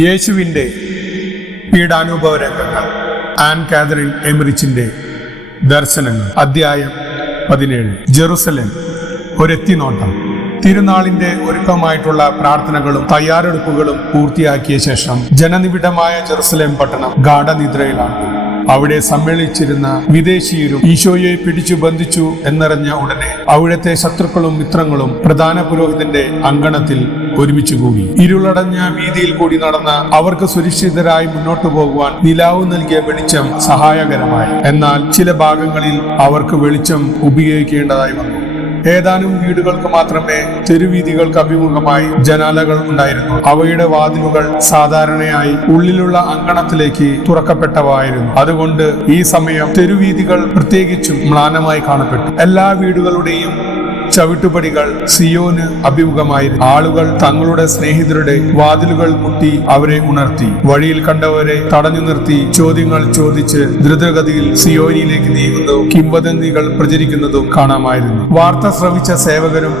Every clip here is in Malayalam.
യേശുവിൻ്റെ പീഡാനുഭവ രംഗങ്ങൾ. ആൻ കാതറിൻ എമറിച്ചിന്റെ ദർശനങ്ങൾ. അധ്യായം 17. ജെറുസലേം ഒരെത്തിനോട്ടം. തിരുനാളിന്റെ ഒരുക്കമായിട്ടുള്ള പ്രാർത്ഥനകളും തയ്യാറെടുപ്പുകളും പൂർത്തിയാക്കിയ ശേഷം ജനനിബിഡമായ ജെറുസലേം പട്ടണം ഗാഢനിദ്രയിലാണ്. അവിടെ സമ്മേളിച്ചിരുന്ന വിദേശീയരും ഈശോയെ പിടിച്ചു ബന്ധിച്ചു എന്നറിഞ്ഞ ഉടനെ അവിടുത്തെ ശത്രുക്കളും മിത്രങ്ങളും പ്രധാന പുരോഹിതന്റെ അങ്കണത്തിൽ ഒരുമിച്ച് കൂടി. ഇരുളടഞ്ഞ വീതിയിൽ കൂടി നടന്ന അവർക്ക് സുരക്ഷിതരായി മുന്നോട്ടു പോകുവാൻ നിലാവ് നൽകിയ വെളിച്ചം സഹായകരമായി. എന്നാൽ ചില ഭാഗങ്ങളിൽ അവർക്ക് വെളിച്ചം ഉപയോഗിക്കേണ്ടതായി വന്നു. ഏതാനും വീടുകൾക്ക് മാത്രമേ തെരുവീതികൾക്ക് അഭിമുഖമായി ജനാലകൾ ഉണ്ടായിരുന്നു. അവയുടെ വാതിലുകൾ സാധാരണയായി ഉള്ളിലുള്ള അങ്കണത്തിലേക്ക് തുറക്കപ്പെട്ടവായിരുന്നു. അതുകൊണ്ട് ഈ സമയം തെരുവീതികൾ പ്രത്യേകിച്ചും മ്ലാനമായി കാണപ്പെട്ടു. എല്ലാ വീടുകളുടെയും ചവിട്ടുപടികൾ സിയോന് അഭിമുഖമായിരുന്നു. ആളുകൾ തങ്ങളുടെ സ്നേഹിതരുടെ വാതിലുകൾ മുട്ടി അവരെ ഉണർത്തി. വഴിയിൽ കണ്ടവരെ തടഞ്ഞു നിർത്തി ചോദ്യങ്ങൾ ചോദിച്ച് ദ്രുതഗതിയിൽ സിയോനിലേക്ക് നീങ്ങുന്നതും കിംവദന്തികൾ പ്രചരിക്കുന്നതും കാണാമായിരുന്നു. വാർത്ത ശ്രവിച്ച സേവകരും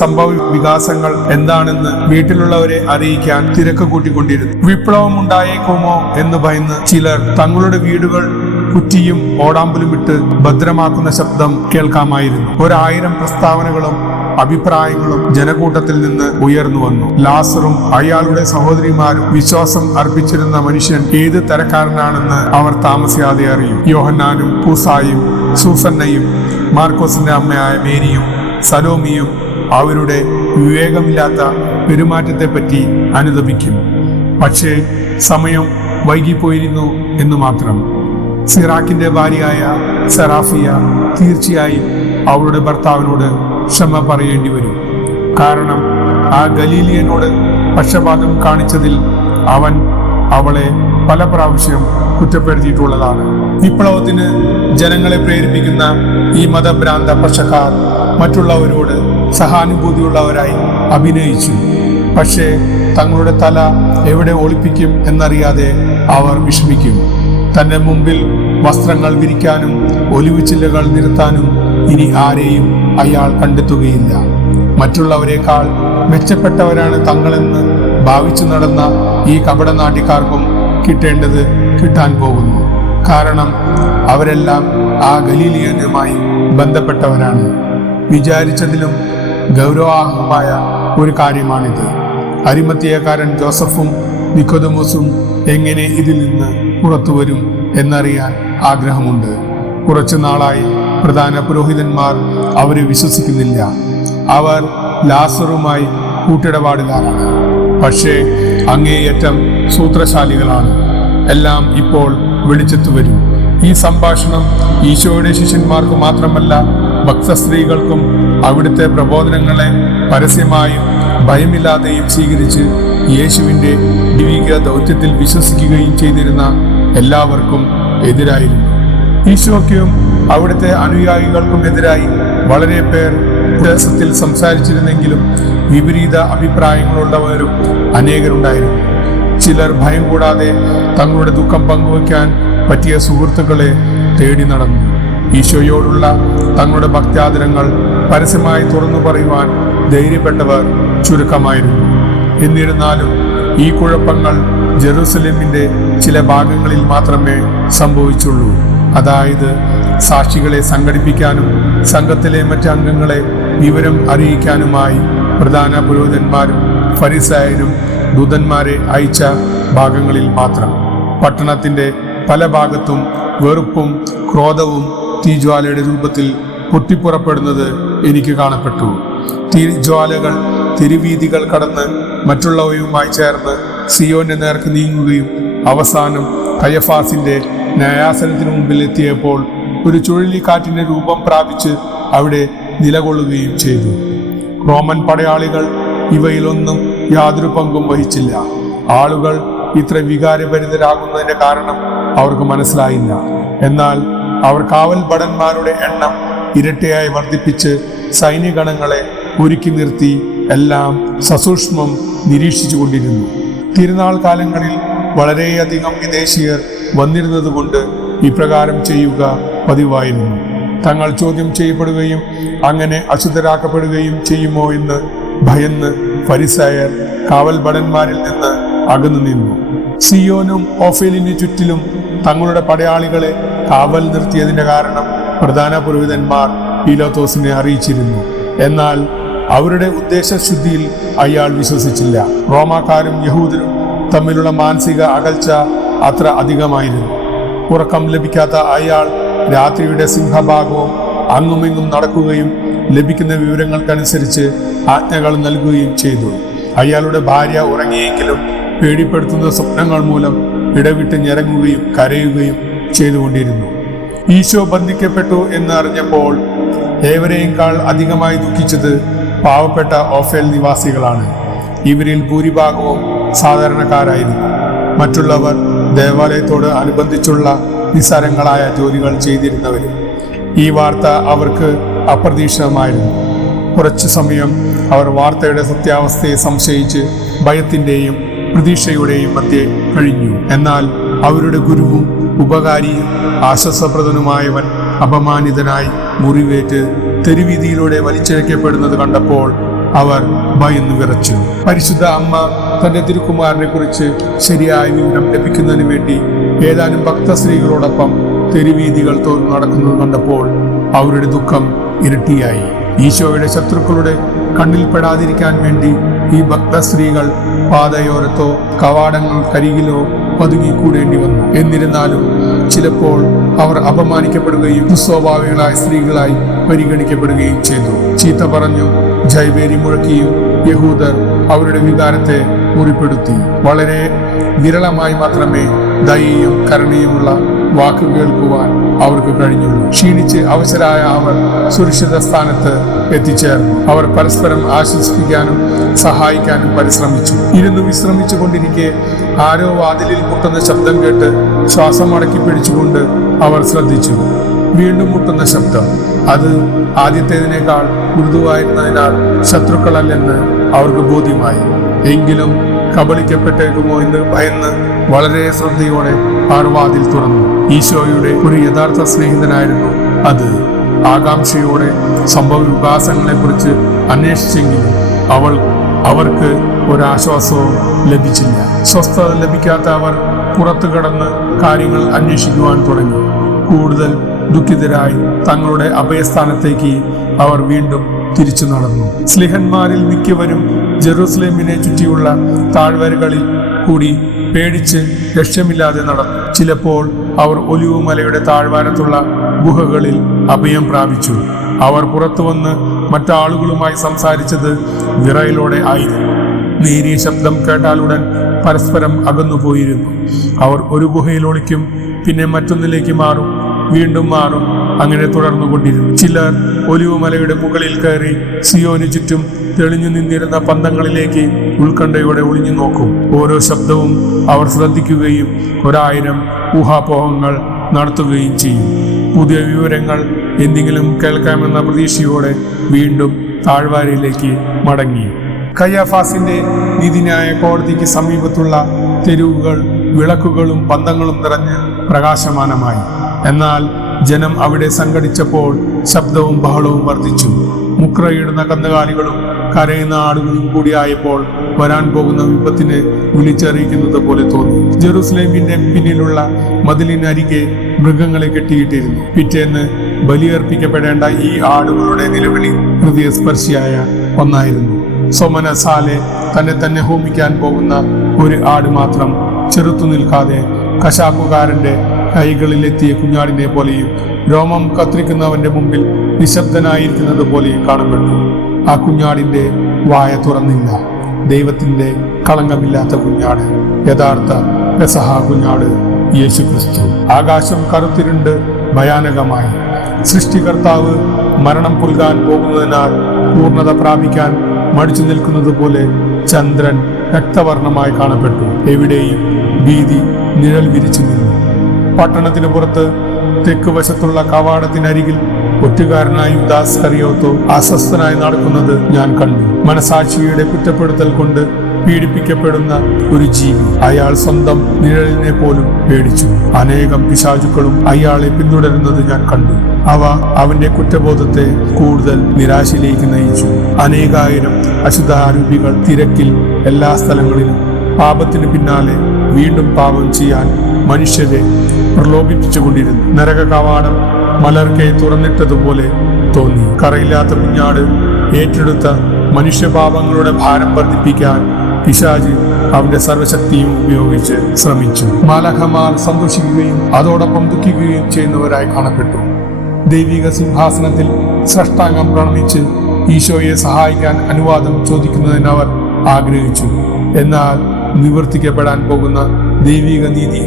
സംഭവ വികാസങ്ങൾ എന്താണെന്ന് വീട്ടിലുള്ളവരെ അറിയിക്കാൻ തിരക്ക് കൂട്ടിക്കൊണ്ടിരുന്നു. വിപ്ലവം ഉണ്ടായേക്കുമോ എന്ന് ഭയന്ന് ചിലർ തങ്ങളുടെ വീടുകൾ കുറ്റിയും ഓടാമ്പലും ഇട്ട് ഭദ്രമാക്കുന്ന ശബ്ദം കേൾക്കാമായിരുന്നു. 1000 പ്രസ്താവനകളും അഭിപ്രായങ്ങളും ജനക്കൂട്ടത്തിൽ നിന്ന് ഉയർന്നു വന്നു. ലാസറും അയാളുടെ സഹോദരിമാരും വിശ്വാസം അർപ്പിച്ചിരുന്ന മനുഷ്യൻ ഏത് തരക്കാരനാണെന്ന് അവർ താമസിയാതെ അറിയും. യോഹന്നാനും പൂസായും സൂസന്നയും മാർക്കോസിന്റെ അമ്മയായ മേരിയും സലോമിയും അവരുടെ വിവേകമില്ലാത്ത പെരുമാറ്റത്തെപ്പറ്റി അനുതപിക്കും. പക്ഷേ സമയം വൈകിപ്പോയിരുന്നു എന്ന് മാത്രം. സിറാക്കിന്റെ ഭാര്യയായ സെറാഫിയ തീർച്ചയായും അവളുടെ ഭർത്താവിനോട് ക്ഷമ പറയേണ്ടി വരും. കാരണം ആ ഗലീലിയനോട് പക്ഷപാതം കാണിച്ചതിൽ അവൻ അവളെ പല പ്രാവശ്യം കുറ്റപ്പെടുത്തിയിട്ടുള്ളതാണ്. വിപ്ലവത്തിന് ജനങ്ങളെ പ്രേരിപ്പിക്കുന്ന ഈ മതഭ്രാന്ത പക്ഷക്കാർ മറ്റുള്ളവരോട് സഹാനുഭൂതിയുള്ളവരായി അഭിനയിച്ചു. പക്ഷേ തങ്ങളുടെ തല എവിടെ ഒളിപ്പിക്കും എന്നറിയാതെ അവർ വിഷമിക്കും. തന്റെ മുമ്പിൽ വസ്ത്രങ്ങൾ വിരിക്കാനും ഒലിവുചില്ലകൾ നിരത്താനും ഇനി ആരെയും അയാൾ കണ്ടെത്തുകയില്ല. മറ്റുള്ളവരെക്കാൾ മെച്ചപ്പെട്ടവരാണ് തങ്ങളെന്ന് ഭാവിച്ചു നടന്ന ഈ കപടനാട്ടിക്കാർക്കും കിട്ടേണ്ടത് കിട്ടാൻ പോകുന്നു. കാരണം അവരെല്ലാം ആ ഗലീലിയനുമായി ബന്ധപ്പെട്ടവരാണ്. വിചാരിച്ചതിലും ഗൗരവാർഹമായ ഒരു കാര്യമാണിത്. അരിമത്തിയക്കാരൻ ജോസഫും നിക്കോദമോസും എങ്ങനെ ഇതിൽ നിന്ന് പുറത്തു വരും എന്നറിയാൻ ആഗ്രഹമുണ്ട്. കുറച്ചു നാളായി പ്രധാന പുരോഹിതന്മാർ അവരെ വിശ്വസിക്കുന്നില്ല. അവർ ലാസറുമായി കൂട്ടിടപാടുകാരാണ്. പക്ഷേ അങ്ങേയറ്റം സൂത്രശാലികളാണ്. എല്ലാം ഇപ്പോൾ വെളിച്ചത്തു വരും. ഈ സംഭാഷണം ഈശോയുടെ ശിഷ്യന്മാർക്ക് മാത്രമല്ല, ഭക്തസ്ത്രീകൾക്കും അവിടുത്തെ പ്രബോധനങ്ങളെ പരസ്യമായും ഭയമില്ലാതെയും സ്വീകരിച്ച് യേശുവിൻ്റെ ദൈവിക ദൗത്യത്തിൽ വിശ്വസിക്കുകയും ചെയ്തിരുന്ന എല്ലാവർക്കും എതിരായിരുന്നു. ഈശോയ്ക്കും അവിടുത്തെ അനുയായികൾക്കും എതിരായി വളരെ പേർ ദേശത്തിൽ സംസാരിച്ചിരുന്നെങ്കിലും വിപരീത അഭിപ്രായങ്ങളുള്ളവരും അനേകരുണ്ടായിരുന്നു. ചിലർ ഭയം കൂടാതെ തങ്ങളുടെ ദുഃഖം പങ്കുവയ്ക്കാൻ പറ്റിയ സുഹൃത്തുക്കളെ തേടി നടന്നു. ഈശോയോടുള്ള തങ്ങളുടെ ഭക്ത്യാദരങ്ങൾ പരസ്യമായി തുറന്നു പറയുവാൻ ധൈര്യപ്പെട്ടവർ ചുരുക്കമായിരുന്നു. എന്നിരുന്നാലും ഈ കുഴപ്പങ്ങൾ ജെറുസലേമിന്റെ ചില ഭാഗങ്ങളിൽ മാത്രമേ സംഭവിച്ചുള്ളൂ. അതായത് സാക്ഷികളെ സംഘടിപ്പിക്കാനും സംഘത്തിലെ മറ്റംഗങ്ങളെ വിവരം അറിയിക്കാനുമായി പ്രധാന പുരോഹിതന്മാരും ഫരിസായരും ദൂതന്മാരെ അയച്ച ഭാഗങ്ങളിൽ മാത്രം. പട്ടണത്തിന്റെ പല ഭാഗത്തും വെറുപ്പും ക്രോധവും തീജ്വാലയുടെ രൂപത്തിൽ പൊട്ടിപ്പുറപ്പെടുന്നത് എനിക്ക് കാണപ്പെട്ടു. തീജ്വാലകൾ തെരുവീതികൾ കടന്ന് മറ്റുള്ളവയുമായി ചേർന്ന് സിയോന്റെ നേർക്ക് നീങ്ങുകയും അവസാനം കയഫാസിന്റെ ന്യായാസനത്തിന് മുമ്പിൽ എത്തിയപ്പോൾ ഒരു ചുഴലിക്കാറ്റിന്റെ രൂപം പ്രാപിച്ച് അവിടെ നിലകൊള്ളുകയും ചെയ്തു. റോമൻ പടയാളികൾ ഇവയിലൊന്നും യാതൊരു പങ്കും വഹിച്ചില്ല. ആളുകൾ ഇത്ര വികാരഭരിതരാകുന്നതിന്റെ കാരണം അവർക്ക് മനസ്സിലായില്ല. എന്നാൽ അവർ കാവൽ ഭടന്മാരുടെ എണ്ണം ഇരട്ടിയായി വർദ്ധിപ്പിച്ച് സൈന്യഗണങ്ങളെ ഒരുക്കി നിർത്തി എല്ലാം സസൂക്ഷ്മം നിരീക്ഷിച്ചു കൊണ്ടിരുന്നു. തിരുനാൾ കാലങ്ങളിൽ വളരെയധികം വിദേശീയർ വന്നിരുന്നത് കൊണ്ട് ഇപ്രകാരം ചെയ്യുക പതിവായിരുന്നു. തങ്ങൾ ചോദ്യം ചെയ്യപ്പെടുകയും അങ്ങനെ അശുദ്ധരാക്കപ്പെടുകയും ചെയ്യുമോ എന്ന് ഭയന്ന് ഫരിസായർ കാവൽ ഭടന്മാരിൽ നിന്ന് അകന്നു നിന്നു. സിയോനും ഓഫേലിനു ചുറ്റിലും തങ്ങളുടെ പടയാളികളെ കാവൽ നിർത്തിയതിന്റെ കാരണം പ്രധാന പുരോഹിതന്മാർ പീലാത്തോസിനെ അറിയിച്ചിരുന്നു. എന്നാൽ അവരുടെ ഉദ്ദേശശുദ്ധിയിൽ അയാൾ വിശ്വസിച്ചില്ല. റോമാക്കാരും യഹൂദരും തമ്മിലുള്ള മാനസിക അകൽച്ച അത്ര അധികമായിരുന്നു. ഉറക്കം ലഭിക്കാത്ത അയാൾ രാത്രിയുടെ സിംഹഭാഗവും അങ്ങുമിങ്ങും നടക്കുകയും ലഭിക്കുന്ന വിവരങ്ങൾക്കനുസരിച്ച് ആജ്ഞകൾ നൽകുകയും ചെയ്തു. അയാളുടെ ഭാര്യ ഉറങ്ങിയെങ്കിലും പേടിപ്പെടുത്തുന്ന സ്വപ്നങ്ങൾ മൂലം ഇടവിട്ട് ഞരങ്ങുകയും കരയുകയും ചെയ്തുകൊണ്ടിരുന്നു. ഈശോ ബന്ധിക്കപ്പെട്ടു എന്ന് അറിഞ്ഞപ്പോൾ ഏവരെയേക്കാൾ അധികമായി ദുഃഖിച്ചത് പാവപ്പെട്ട ഓഫേൽ നിവാസികളാണ്. ഇവരിൽ ഭൂരിഭാഗവും സാധാരണക്കാരായിരുന്നു. മറ്റുള്ളവർ ദേവാലയത്തോട് അനുബന്ധിച്ചുള്ള നിസ്സാരങ്ങളായ ജോലികൾ ചെയ്തിരുന്നവരും. ഈ വാർത്ത അവർക്ക് അപ്രതീക്ഷിതമായിരുന്നു. കുറച്ചു സമയം അവർ വാർത്തയുടെ സത്യാവസ്ഥയെ സംശയിച്ച് ഭയത്തിന്റെയും പ്രതീക്ഷയുടെയും മധ്യേ കഴിഞ്ഞു. എന്നാൽ അവരുടെ ഗുരുവും ഉപകാരിയും ആശ്വാസപ്രദനുമായവൻ അപമാനിതനായി മുറിവേറ്റ് തെരുവീതിയിലൂടെ വലിച്ചിഴക്കപ്പെടുന്നത് കണ്ടപ്പോൾ അവർ ഭയന്നു വിറച്ചു. പരിശുദ്ധ അമ്മ തന്റെ തിരുക്കുമാരനെ കുറിച്ച് ശരിയായ വിവരം ലഭിക്കുന്നതിന് വേണ്ടി ഏതാനും ഭക്തസ്ത്രീകളോടൊപ്പം തെരുവീതികൾ തോറും നടക്കുന്നത് കണ്ടപ്പോൾ അവരുടെ ദുഃഖം ഇരട്ടിയായി. ഈശോയുടെ ശത്രുക്കളുടെ കണ്ണിൽപ്പെടാതിരിക്കാൻ വേണ്ടി ഈ ഭക്തസ്ത്രീകൾ പാതയോരത്തോ കവാടങ്ങൾക്കരികിലോ പതുങ്ങിക്കൂടേണ്ടി വന്നു. എന്നിരുന്നാലും ചിലപ്പോൾ അവർ അപമാനിക്കപ്പെടുകയും ദുസ്വഭാവികളായ സ്ത്രീകളായി പരിഗണിക്കപ്പെടുകയും ചെയ്തു. ചീത്ത പറഞ്ഞും ജൈവേരി മുഴക്കിയും യഹൂദർ അവരുടെ വികാരത്തെ മുറിപ്പെടുത്തി. വളരെ വിരളമായി മാത്രമേ ദയയും കരുണയുമുള്ള വാക്ക് കേൾക്കുവാൻ അവർക്ക് കഴിഞ്ഞുള്ളൂ. ക്ഷീണിച്ച് അവശരായ അവർ സുരക്ഷിത സ്ഥാനത്ത് എത്തിച്ചേർന്നു. അവർ പരസ്പരം ആശ്വസിപ്പിക്കാനും സഹായിക്കാനും പരിശ്രമിച്ചു. ഇരുന്ന് വിശ്രമിച്ചു കൊണ്ടിരിക്കെ ആരോ വാതിലിൽ മുട്ടുന്ന ശബ്ദം കേട്ട് ശ്വാസം അടക്കി പിടിച്ചുകൊണ്ട് അവർ ശ്രദ്ധിച്ചു. വീണ്ടും മുട്ടുന്ന ശബ്ദം. അത് ആദ്യത്തേതിനേക്കാൾ മൃദുവായിരുന്നതിനാൽ ശത്രുക്കളല്ലെന്ന് അവർക്ക് ബോധ്യമായി. എങ്കിലും കബളിക്കപ്പെട്ടേക്കുമോ എന്ന് ഭയന്ന് വളരെ ശ്രദ്ധയോടെ അവർ വാതിൽ തുറന്നു. ഈശോയുടെ ഒരു യഥാർത്ഥ സ്നേഹിതനായിരുന്നു അത്. ആകാംക്ഷയോടെ സംഭവ വികാസങ്ങളെ കുറിച്ച് അന്വേഷിച്ചെങ്കിലും അവർക്ക് ഒരാശ്വാസവും ലഭിച്ചില്ല. സ്വസ്ഥത ലഭിക്കാത്ത അവർ പുറത്തു കടന്ന് കാര്യങ്ങൾ അന്വേഷിക്കുവാൻ തുടങ്ങി. കൂടുതൽ ദുഃഖിതരായി തങ്ങളുടെ അഭയസ്ഥാനത്തേക്ക് അവർ വീണ്ടും തിരിച്ചു നടന്നു. സ്ലിഹന്മാരിൽ മിക്കവരും ജെറുസലേമിനെ ചുറ്റിയുള്ള താഴ്വരകളിൽ കൂടി പേടിച്ച് ലക്ഷ്യമില്ലാതെ നടന്നു. ചിലപ്പോൾ അവർ ഒലിവുമലയുടെ താഴ്വാരത്തുള്ള ഗുഹകളിൽ അഭയം പ്രാപിച്ചു. അവർ പുറത്തു വന്ന് മറ്റാളുകളുമായി സംസാരിച്ചത് വിറയലോടെ ആയിരുന്നു. നേരിയ ശബ്ദം കേട്ടാലുടൻ പരസ്പരം അകന്നുപോയിരുന്നു. അവർ ഒരു ഗുഹയിൽ ഒളിക്കും, പിന്നെ മറ്റൊന്നിലേക്ക് മാറും, വീണ്ടും മാറും, അങ്ങനെ തുടർന്നുകൊണ്ടിരുന്നു. ചിലർ ഒലിവുമലയുടെ മുകളിൽ കയറി സിയോന് ചുറ്റും തെളിഞ്ഞു നിന്നിരുന്ന പന്തങ്ങളിലേക്ക് ഉത്കണ്ഠയോടെ ഒളിഞ്ഞു നോക്കും. ഓരോ ശബ്ദവും അവർ ശ്രദ്ധിക്കുകയും 1000 ഊഹാപോഹങ്ങൾ നടത്തുകയും ചെയ്യും. പുതിയ വിവരങ്ങൾ എന്തെങ്കിലും കേൾക്കാമെന്ന പ്രതീക്ഷയോടെ വീണ്ടും താഴ്വാരയിലേക്ക് മടങ്ങി. കയ്യാഫാസിന്റെ നീതിന്യായ കോടതിക്ക് സമീപത്തുള്ള തെരുവുകൾ വിളക്കുകളും പന്തങ്ങളും നിറഞ്ഞ് പ്രകാശമാനമായി. എന്നാൽ ജനം അവിടെ സംഘടിച്ചപ്പോൾ ശബ്ദവും ബഹളവും വർദ്ധിച്ചു. മുക്രയിടുന്ന കന്നുകാലികളും കരയുന്ന ആടുകളും കൂടിയായപ്പോൾ വരാൻ പോകുന്ന വിപത്തിനെ വിളിച്ചറിയിക്കുന്നത് പോലെ തോന്നി. ജെറുസലേമിന്റെ പിന്നിലുള്ള മതിലിനരികെ മൃഗങ്ങളെ കെട്ടിയിട്ടിരുന്നു. പിറ്റേന്ന് ബലിയർപ്പിക്കപ്പെടേണ്ട ഈ ആടുകളുടെ നിലവിളി ഹൃദയസ്പർശിയായ ഒന്നായിരുന്നു. സോമനസാലെ തന്നെ ഹോമിക്കാൻ പോകുന്ന ഒരു ആട് മാത്രം ചെറുത്തു നിൽക്കാതെ കശാപ്പുകാരന്റെ കൈകളിലെത്തിയ കുഞ്ഞാടിനെ പോലെയും രോമം കത്തിരിക്കുന്നവന്റെ മുമ്പിൽ നിശബ്ദനായിരിക്കുന്നത് പോലെയും കാണപ്പെട്ടു. ആ കുഞ്ഞാടിന്റെ വായ തുറന്നില്ല. ദൈവത്തിന്റെ കളങ്കമില്ലാത്ത കുഞ്ഞാട്, യഥാർത്ഥ പെസഹ കുഞ്ഞാട് യേശു ക്രിസ്തു. ആകാശം കറുത്തിരുണ്ട് ഭയാനകമായി. സൃഷ്ടികർത്താവ് മരണം പുൽകാൻ പോകുന്നതിനാൽ പൂർണ്ണത പ്രാപിക്കാൻ മടിച്ചു നിൽക്കുന്നത് പോലെ ചന്ദ്രൻ രക്തവർണമായി കാണപ്പെട്ടു. എവിടെയും ഭീതി നിഴൽ വിരിച്ചു നിന്നു. പട്ടണത്തിന് പുറത്ത് തെക്ക് വശത്തുള്ള കവാടത്തിനരികിൽ ഒറ്റുകാരനായ യൂദാസ് കറിയോത്തോ അസ്വസ്ഥനായി നടക്കുന്നത് ഞാൻ കണ്ടു. മനസാക്ഷിയുടെ കുറ്റപ്പെടുത്തൽ കൊണ്ട് പീഡിപ്പിക്കപ്പെടുന്ന ഒരു ജീവി. അയാൾ സ്വന്തം നിഴലിനെ പോലും പേടിച്ചു. അനേകം പിശാചുക്കളും അയാളെ പിന്തുടരുന്നത് ഞാൻ കണ്ടു. അവ അവന്റെ കുറ്റബോധത്തെ കൂടുതൽ നിരാശയിലേക്ക് നയിച്ചു. അനേകായിരം അശുദ്ധാരൂപികൾ തിരക്കിൽ എല്ലാ സ്ഥലങ്ങളിലും പാപത്തിന് പിന്നാലെ വീണ്ടും പാപം ചെയ്യാൻ മനുഷ്യരെ പ്രലോഭിപ്പിച്ചുകൊണ്ടിരുന്നു. നരക കവാടം മലർക്കെ തുറന്നിട്ടതുപോലെ തോന്നി. കറയില്ലാത്ത കുഞ്ഞാട് ഏറ്റെടുത്ത മനുഷ്യപാപങ്ങളുടെ ഭാരം വർദ്ധിപ്പിക്കാൻ പിശാച് അവന്റെ സർവശക്തിയും ഉപയോഗിച്ച് ശ്രമിച്ചു. മാലാഖമാർ സന്തോഷിക്കുകയും അതോടൊപ്പം ദുഃഖിക്കുകയും ചെയ്യുന്നവരായി കാണപ്പെട്ടു. ദൈവിക സിംഹാസനത്തിൽ സാഷ്ടാംഗം പ്രണമിച്ച് ഈശോയെ സഹായിക്കാൻ അനുവാദം ചോദിക്കുന്നതിന് അവർ ആഗ്രഹിച്ചു. എന്നാൽ നിവർത്തിക്കപ്പെടാൻ പോകുന്ന ദൈവിക നീതി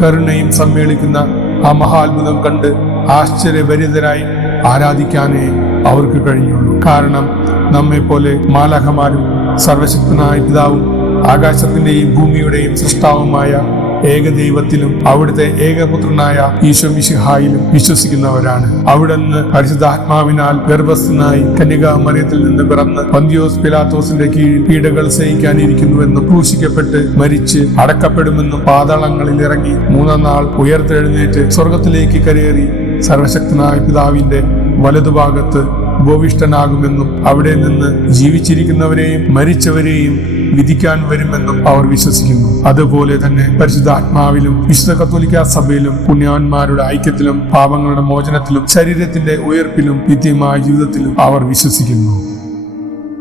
കരുണയും സമ്മേളിക്കുന്ന ആ മഹാത്ഭുതം കണ്ട് ആശ്ചര്യഭരിതരായി ആരാധിക്കാനേ അവർക്ക് കഴിഞ്ഞുള്ളൂ. കാരണം നമ്മെപ്പോലെ മാലാഖമാരും സർവശക്തനായ പിതാവും ആകാശത്തിന്റെയും ഭൂമിയുടെയും സൃഷ്ടാവുമായ ഏകദൈവത്തിലും അവിടുത്തെ ഏകപുത്രനായ ഈശോ മിശിഹായിലും വിശ്വസിക്കുന്നവരാണ്. അവിടുന്ന് പരിശുദ്ധാത്മാവിനാൽ ഗർഭസ്ഥനായി കന്യകാമറിയത്തിൽ നിന്ന് പിറന്ന് പന്തിയോസ് പിലാത്തോസിന്റെ കീഴിൽ പീഡകൾ സഹിക്കാനിരിക്കുന്നുവെന്നും ക്രൂശിക്കപ്പെട്ട് മരിച്ച് അടക്കപ്പെടുമെന്നും പാതാളങ്ങളിൽ ഇറങ്ങി മൂന്നാം നാൾ ഉയർത്തെഴുന്നേറ്റ് സ്വർഗത്തിലേക്ക് കരയേറി സർവശക്തനായ പിതാവിന്റെ വലതുഭാഗത്ത് ഉപവിഷ്ടനാകുമെന്നും അവിടെ നിന്ന് ജീവിച്ചിരിക്കുന്നവരെയും മരിച്ചവരെയും വിധിക്കാൻ വരുമെന്നും അവർ വിശ്വസിക്കുന്നു. അതുപോലെ തന്നെ പരിശുദ്ധാത്മാവിലും വിശുദ്ധ കത്തോലിക്ക സഭയിലും പുണ്യവാന്മാരുടെ ഐക്യത്തിലും പാപങ്ങളുടെ മോചനത്തിലും ശരീരത്തിന്റെ ഉയർപ്പിലും നിത്യമായ ജീവിതത്തിലും അവർ വിശ്വസിക്കുന്നു.